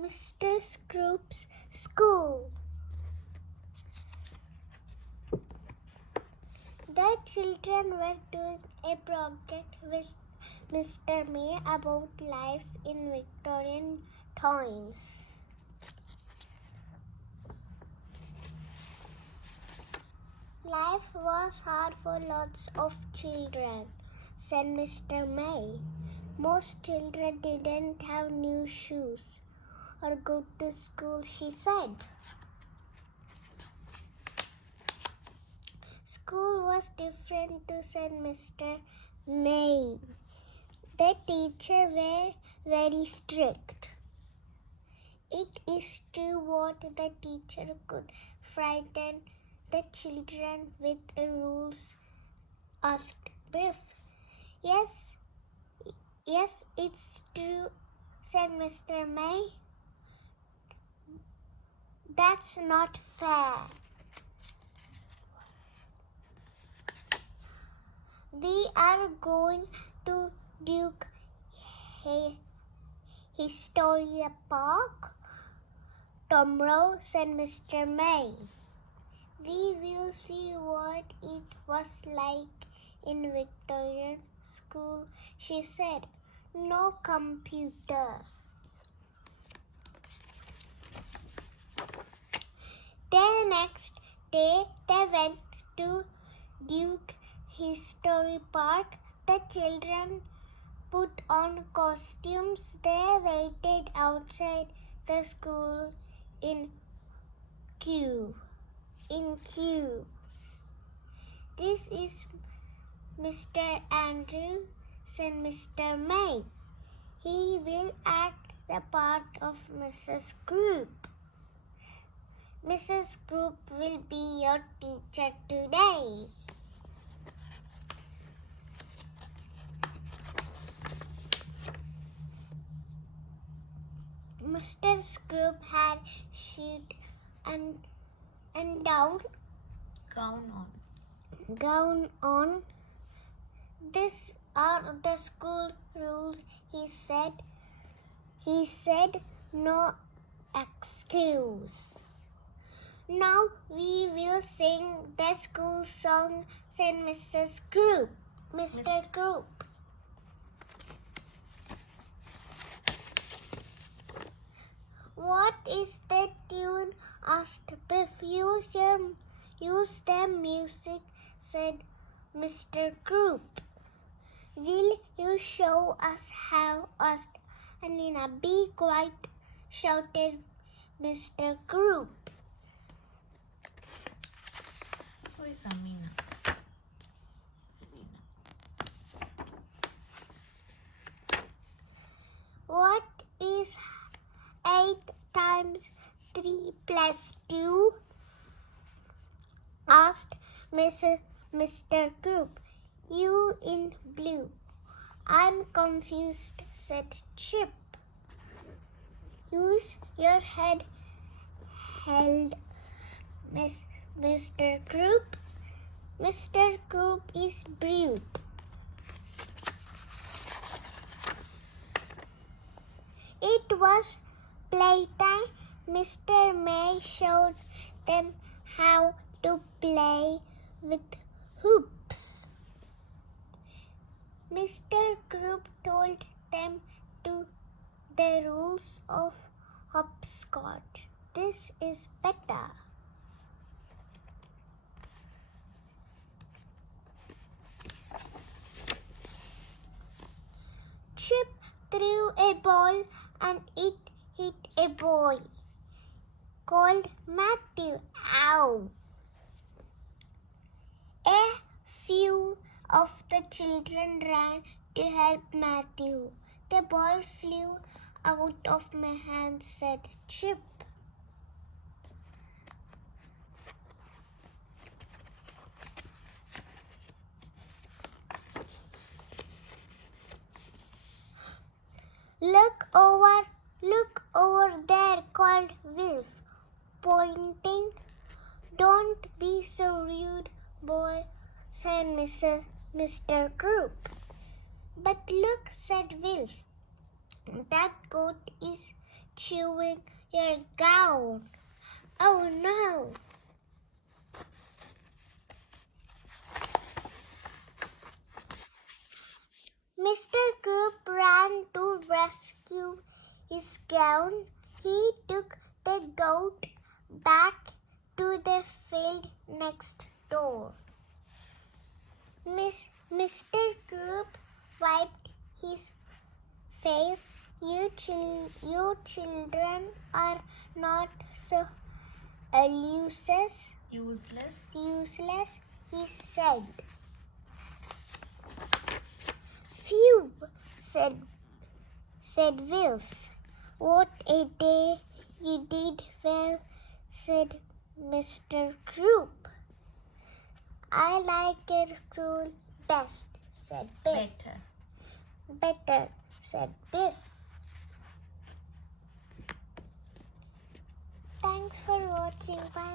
Mr. Scroop's school. The children were doing a project with Mr. May about life in Victorian times. Life was hard for lots of children, said Mr. May. Most children didn't have new shoes or go to school, she said. School was different too, said Mr. May. The teachers were very strict. It is true what the teacher could frighten the children with the rules, asked Biff. Yes, it's true, said Mr. May. That's not fair. We are going to Duke Historia Park tomorrow, said Mr. May. We will see what it was like in Victorian school, she said. No computer. The next day they went to Duke History Park. The children put on costumes. They waited outside the school in queue. This is Mr. Andrew, said Mr. May. He will act the part of Mrs. Scroop. Mrs. Scroop will be your teacher today. Mr. Scroop had sheet and gown on. These are the school rules, he said. He said no excuse. Now we will sing the school song, said Mr. Scroop. What is the tune? Asked Biff. Use the music, said Mr. Scroop. Will you show us how? Asked Anina. Be quiet, shouted Mr. Scroop. Who is Amina? What is 8 times 3 plus 2? Asked Mr. Scroop. You in blue. I'm confused, said Chip. Use your head, held Mr. Scroop. Mr. Scroop is blue. It was playtime. Mr. May showed them how to play with hoops. Mr. Scroop told them the rules of hopscotch. This is better. Chip threw a ball and it hit a boy called Matthew. Ow! A few of the children ran to help Matthew. The ball flew out of my hand, said Chip. Look over there, called Wilf, pointing. Don't be so rude, boy, said Mr. Scroop. But look, said Wilf, that goat is chewing your gown. Oh no! Mr. Scroop ran to rescue his gown. He took the goat back to the field next door. Mr. Scroop wiped his face. You children are not so Useless. useless, he said. Phew, said Wilf. What a day you did well, said Mr. Scroop. I like your school best, said Biff. Better, said Biff. Thanks for watching. Bye.